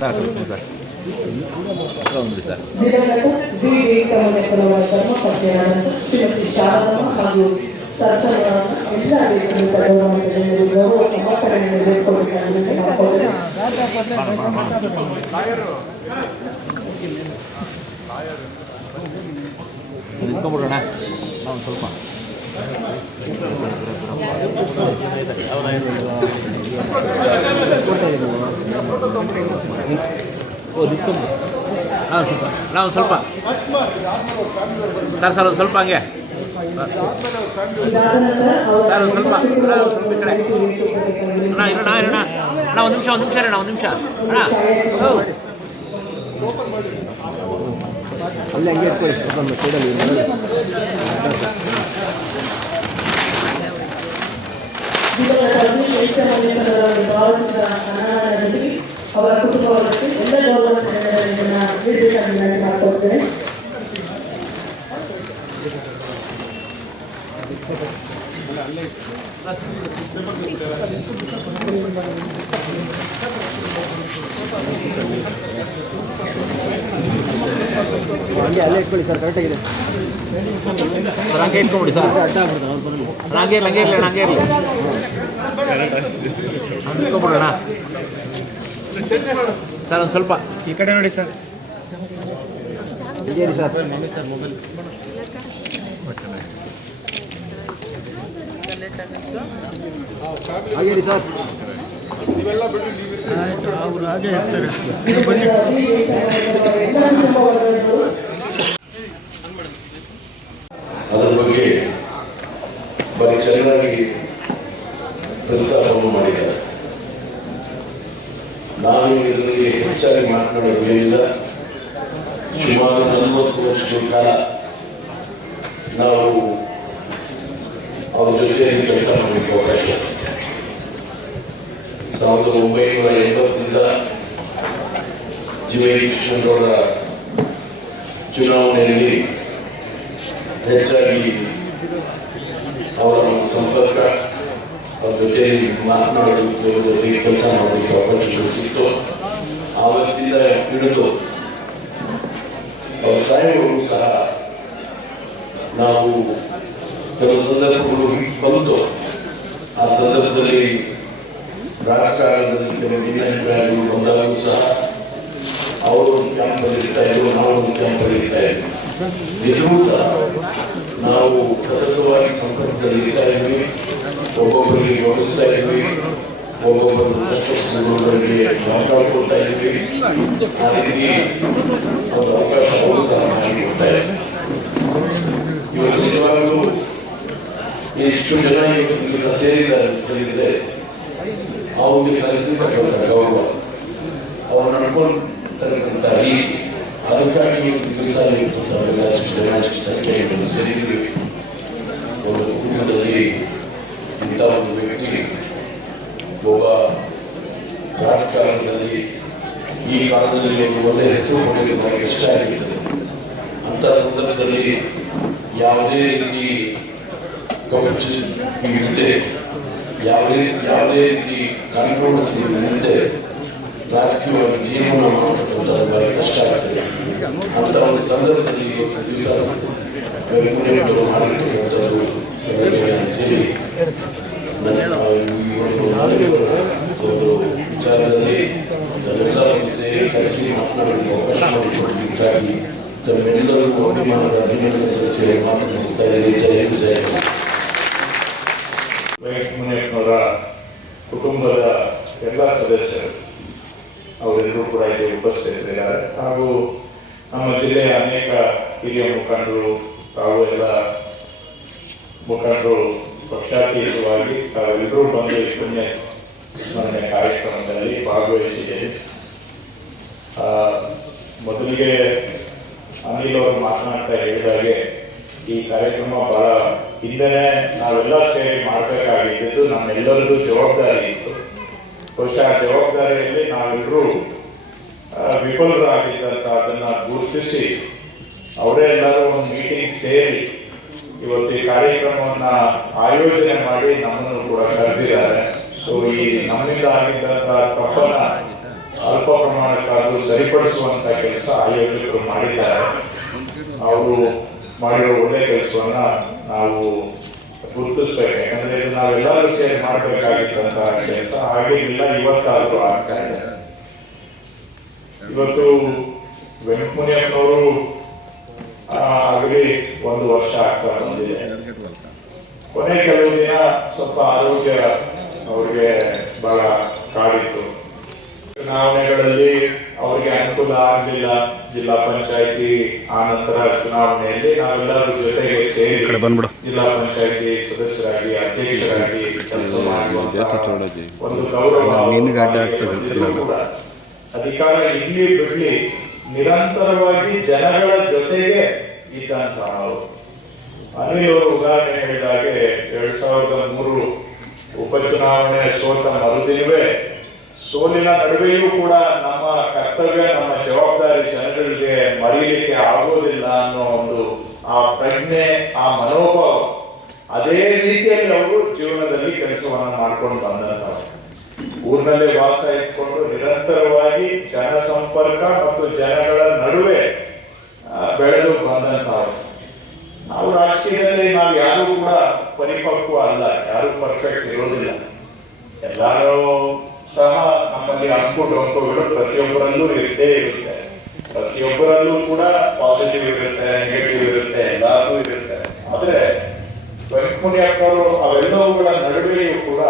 ಸ್ವಲ್ಪ ಸರ್ ಒಂದು ಸರ್ ಹಾಗೂ ನಿಂತ್ಕೊಂಡ್ಬಿಡೋಣ ನಾವು ಸ್ವಲ್ಪ ಓ ನಿಂತ್ಕೊಂಡು ಹಾಂ ಸ್ವಲ್ಪ ನಾವು ಸ್ವಲ್ಪ ಸರ್ ಸರ್ ಒಂದು ಸ್ವಲ್ಪ ಹಂಗೆ ಇದಾದ ನಂತರ ಅವರ ಸರ್ ಒಂದು ಸ್ವಲ್ಪ ಅಣ್ಣ, ಒಂದು ಸ್ವಲ್ಪ ಈ ಕಡೆ ವೇದಿಕೆಯಲ್ಲಿ ಅಣ್ಣ ಇರೋಣ ಇರೋಣ ಅಣ್ಣ ಒಂದು ನಿಮಿಷ ಒಂದು ನಿಮಿಷ ಇರೋಣ ಒಂದು ನಿಮಿಷ ಅಣ್ಣ ಓ. ಅಲ್ಲಿ ಹಂಗೆ ಇಟ್ಕೊಳ್ಳಿ ಸ್ವಲ್ಪ ಸೈಡಲ್ಲಿ ದಿವಂಗತ ಬಿ ವೇಂಕಟರಮಣ ಭಾವಿಸಿದ ಅವರ ಕುಟುಂಬವರಿಗೆ ಎಲ್ಲ ಗೌರವ ನೀಡಬೇಕಾಗಿ ಮಾಡಿಕೊಳ್ತೇನೆ. ಹಂಗೆ ಅಲ್ಲೇ ಇಟ್ಕೊಳ್ಳಿ ಸರ್ ಕರೆಕ್ಟಾಗಿದೆ ಸರ್ ಹಂಗೆ ಇಟ್ಕೊಂಬಿಡಿ ಸರ್. ಅಡ್ಡ ಆಗ್ಬಿಡ್ತಾರೆ ಅವ್ರು ಬರಲ್ಲ ಅಣ್ಣ, ಹಂಗೆ ಇರಲಿ ಹಂಗೆ ಇರಲಿ. ಹಂಗೆ ಸರ್ ಒಂದು ಸ್ವಲ್ಪ. ಈ ಕಡೆ ನೋಡಿ ಸರ್. ಇರಿ ಸರ್. ಹಾಗೆ ಇರಿ ಸರ್ ಅವರು ಹಾಗೆ ಇರ್ತಾರೆ. ನಾನು ಇದರಲ್ಲಿ ಹೆಚ್ಚಾಗಿ ಮಾತನಾಡೋದೇನಿಲ್ಲ ಸುಮಾರು ನಲವತ್ತು ವರ್ಷಗಳ ಕಾಲ ನಾವು ಅವ್ರ ಜೊತೆಯಲ್ಲಿ ಕೆಲಸ ಮಾಡಲಿಕ್ಕೆ ಅವಕಾಶ. ಸಾವಿರದ ಒಂಬೈನೂರ ಎಂಬತ್ತರಿಂದ ಜಿ ಕೃಷ್ಣರವರ ಚುನಾವಣೆಯಲ್ಲಿ ಹೆಚ್ಚಾಗಿ ಅವರ ಸಂಪರ್ಕ ಜೊತೆ ಕೆಲಸ ಮಾಡಲಿಕ್ಕೆ ಅವಕಾಶಗಳು ಸಿಕ್ತು ಆವತ್ತಿಂದ ಹಿಡಿದು ಸಾಹೇಬರು ಸಹ ನಾವು ಕೆಲವು ಸಂದರ್ಭಗಳು ಬಂತು ಆ ಸಂದರ್ಭದಲ್ಲಿ ರಾಜಕಾರಣದಲ್ಲಿ ಕೆಲವು ಭಿನ್ನಾಭಿಪ್ರಾಯಗಳು ಬಂದಾಗಲೂ ಸಹ ಅವರು ಒಂದು ಕ್ಯಾಂಪಲ್ಲಿ ಇರ್ತಾ ಇದ್ರು ನಾವು ಒಂದು ಕ್ಯಾಂಪಲ್ಲಿ ಇರ್ತಾ ಇದ್ವಿ ಸಹ ನಾವು ಸತತವಾಗಿ ಸಂಪರ್ಕದಲ್ಲಿ ಇರ್ತಾ ಇದ್ವಿ ಒಬ್ಬೊಬ್ಬರಿಗೆ ಯೋಚಿಸ್ತಾ ಇದ್ವಿ ಒಬ್ಬೊಬ್ಬರು ಕಷ್ಟ ಸಂದರ್ಭಗಳಿಗೆ ಮಾತಾಡ್ಕೊಳ್ತಾ ಇದ್ವಿ ಆ ರೀತಿ ಒಂದು ಅವಕಾಶ ಅವರು ಸಹ ಮಾಡಿಕೊಡ್ತಾ ಇದ್ವಿ ಇವತ್ತು ನಿಜವಾಗಲೂ ಇಷ್ಟು ಜನ ಇವತ್ತು ಸೇರಿದ್ದಾರೆ ಅಂತ ಹೇಳಿದ್ರೆ ಅವ್ರಿಗೆ ಸಲ್ಲಿಸತಕ್ಕಂಥ ಗೌರವ ಅವ್ರು ನಡ್ಕೊಳ್ತಕ್ಕಂಥ ರೀತಿ. ಅದಕ್ಕಾಗಿ ಇವತ್ತು ದಿವಸ ಜನ ಅಷ್ಟು ಸಂಖ್ಯೆಯನ್ನು ಸೇರಿದ್ದೀವಿ ಒಂದು ಕುಟುಂಬದಲ್ಲಿ ಇಂಥ ಒಂದು ವ್ಯಕ್ತಿ ಒಬ್ಬ ರಾಜಕಾರಣದಲ್ಲಿ ಈ ಕಾಲದಲ್ಲಿ ಒಂದು ಒಳ್ಳೆಯ ಹೆಸರು ಕೊಡಲು ನನಗೆ ಇಷ್ಟ ಆಗಿರ್ತದೆ. ಅಂಥ ಸಂದರ್ಭದಲ್ಲಿ ಯಾವುದೇ ರೀತಿ ಇಲ್ಲದೆ ಯಾವುದೇ ಯಾವುದೇ ರೀತಿ ಕಾಂಟ್ರವರ್ಸಿ ರಾಜಕೀಯವಾಗಿ ಜೀವನ ಮಾಡತಕ್ಕಂಥದ್ದು ಬಹಳ ಕಷ್ಟ ಆಗ್ತದೆ. ಅಂತ ಒಂದು ಸಂದರ್ಭದಲ್ಲಿ ಇವತ್ತು ದಿವಸ ಮಾಡಿರ್ತಕ್ಕಂಥದ್ದು ಸರಿಯಾಗಿ ಅಂತೇಳಿ ವಿಚಾರದಲ್ಲಿ ತಮ್ಮೆಲ್ಲರನ್ನು ಸೇರಿ ಕರೆಸಿ ಮಾತನಾಡಲು ಅವಕಾಶ ಮಾಡಿಕೊಟ್ಟಿದ್ದಕ್ಕಾಗಿ ತಮ್ಮೆಲ್ಲರಿಗೂ ಅಭಿಮಾನದ ಅಭಿನಂದನೆ ಸಲ್ಲಿಸಿ ಮಾತು ಮುಗಿಸ್ತಾ ಇದ್ದೀನಿ ಜಯ ಜಯ ವೆಂಕಟಮುನಿಯಪ್ಪನವರ ಕುಟುಂಬದ ಎಲ್ಲ ಸದಸ್ಯರು, ಅವರೆಲ್ಲರೂ ಕೂಡ ಇಲ್ಲಿ ಉಪಸ್ಥಿತರಿದ್ದಾರೆ. ಹಾಗೂ ನಮ್ಮ ಜಿಲ್ಲೆಯ ಅನೇಕ ಹಿರಿಯ ಮುಖಂಡರು ಹಾಗೂ ಎಲ್ಲ ಮುಖಂಡರು ಪಕ್ಷಾತೀತವಾಗಿ ತಾವೆಲ್ಲರೂ ಬಂದು ಪುಣ್ಯ ಸ್ಮರಣೆ ಕಾರ್ಯಕ್ರಮದಲ್ಲಿ ಭಾಗವಹಿಸಿದ್ದೇನೆ ಮೊದಲಿಗೆ ಅನಿಲ್ ಅವರು ಮಾತನಾಡ್ತಾ ಹೇಳಿದಾಗೆ ಈ ಕಾರ್ಯಕ್ರಮ ಬಹಳ ಹಿಂದೆ ನಾವೆಲ್ಲ ಸೇರಿ ಮಾಡಬೇಕಾಗಿದ್ದು ನಮ್ಮೆಲ್ಲರದ್ದು ಜವಾಬ್ದಾರಿ ಇತ್ತು. ಬಹುಶಃ ಆ ಜವಾಬ್ದಾರಿಯಲ್ಲಿ ನಾವೆಲ್ಲರೂ ವಿಫಲರಾಗಿದ್ದಂತ ಅದನ್ನ ಗುರುತಿಸಿ, ಅವರೇ ಎಲ್ಲರೂ ಒಂದು ಮೀಟಿಂಗ್ ಸೇರಿ ಇವತ್ತು ಈ ಕಾರ್ಯಕ್ರಮವನ್ನ ಆಯೋಜನೆ ಮಾಡಿ ನಮ್ಮನ್ನು ಕೂಡ ಕರೆದಿದ್ದಾರೆ. ಸೊ ಈ ನಮ್ಮಿಂದ ಆಗಿದ್ದಂತ ತಪ್ಪನ್ನ ಅಲ್ಪ ಪ್ರಮಾಣಕ್ಕಾದರೂ ಸರಿಪಡಿಸುವಂತ ಕೆಲಸ ಆಯೋಜಕರು ಮಾಡಿದ್ದಾರೆ. ಅವರು ಮಾಡಿರೋ ಒಳ್ಳೆ ಕೆಲಸವನ್ನ ನಾವು ಗುರುತಿಸ್ಬೇಕು. ಯಾಕಂದ್ರೆ ಇದು ನಾವೆಲ್ಲರೂ ಸೇರಿ ಮಾಡಬೇಕಾಗಿದ್ದಂತಹ ಕೆಲಸ. ಹಾಗೇನಿಲ್ಲ ಇವತ್ತಾದರೂ ಆಗ್ತಾ ಇದೆ. ಇವತ್ತು ವೆಂಕಟಮುನಿಯಪ್ಪನವರು ಆಗಲಿ ಒಂದು ವರ್ಷ ಆಗ್ತಾ ಬಂದಿದೆ. ಕೊನೆ ಕೆಲವು ದಿನ ಸ್ವಲ್ಪ ಆರೋಗ್ಯ ಅವ್ರಿಗೆ ಬಹಳ ಕಾಡಿತ್ತು. ಚುನಾವಣೆಗಳಲ್ಲಿ ಅವರಿಗೆ ಅನುಕೂಲ ಆಗಲಿಲ್ಲ. ಜಿಲ್ಲಾ ಪಂಚಾಯತಿ ಆ ನಂತರ ಚುನಾವಣೆಯಲ್ಲಿ ನಾವೆಲ್ಲರೂ ಜೊತೆಗೆ ಸೇರಿ ಜಿಲ್ಲಾ ಪಂಚಾಯತಿ ಸದಸ್ಯರಾಗಿ ಅಧ್ಯಕ್ಷರಾಗಿ ಕೆಲಸ ಮಾಡುವಂತಹ ಒಂದು ಗೌರವ ಅಧಿಕಾರ ಇಲ್ಲಿ ಬಿಡ್ಲಿ. ನಿರಂತರವಾಗಿ ಜನಗಳ ಜೊತೆಗೆ ಇದ್ದಂತಹ ಅನಿಯವರು ಉದಾಹರಣೆ ಹೇಳಿದಾಗೆ ಎರಡ್ ಸಾವಿರದ ಮೂರು ಉಪಚುನಾವಣೆ ಸೋತ ಮರುದಿನವೇ ಸೋಲಿನ ನಡುವೆಯೂ ಕೂಡ ನಮ್ಮ ಕರ್ತವ್ಯ, ನಮ್ಮ ಜವಾಬ್ದಾರಿ ಜನಗಳಿಗೆ ಮರೀಲಿಕ್ಕೆ ಆಗೋದಿಲ್ಲ ಅನ್ನೋ ಒಂದು ಆ ಪ್ರಜ್ಞೆ, ಆ ಮನೋಭಾವ, ಅದೇ ರೀತಿಯಲ್ಲಿ ಅವರು ಜೀವನದಲ್ಲಿ ಕೆಲಸವನ್ನು ಮಾಡ್ಕೊಂಡು ಬಂದಂತವ್ರು ಊರಿನಲ್ಲೇ ವಾಸ ಇಟ್ಕೊಂಡು ನಿರಂತರವಾಗಿ ಜನಸಂಪರ್ಕ ಮತ್ತು ಜನಗಳ ನಡುವೆ ಬೆಳೆದು ಬಂದಂತವ್ರು ನಾವು ರಾಜಕೀಯದಲ್ಲಿ ನಾವು ಯಾರು ಕೂಡ ಪರಿಪಕ್ವ ಅಲ್ಲ, ಯಾರು ಪರ್ಫೆಕ್ಟ್ ಇರೋದಿಲ್ಲ. ಎಲ್ಲರೂ ಸಹ ನಮ್ಮಲ್ಲಿ ಅನ್ಕೊಂಡು ಡೊಂಕುಗಳು ಪ್ರತಿಯೊಬ್ಬರಲ್ಲೂ ಇದ್ದೇ ಇರುತ್ತೆ. ಪ್ರತಿಯೊಬ್ಬರಲ್ಲೂ ಕೂಡ ಪಾಸಿಟಿವ್ ಇರುತ್ತೆ ನೆಗೆಟಿವ್ ಇರುತ್ತೆ ಎಲ್ಲಾರು ಇರುತ್ತೆ. ಆದ್ರೆ ವೆಂಕಟಮುನಿಯಪ್ಪನವರು ಅವೆಲ್ಲವುಗಳ ನಡುವೆಯೂ ಕೂಡ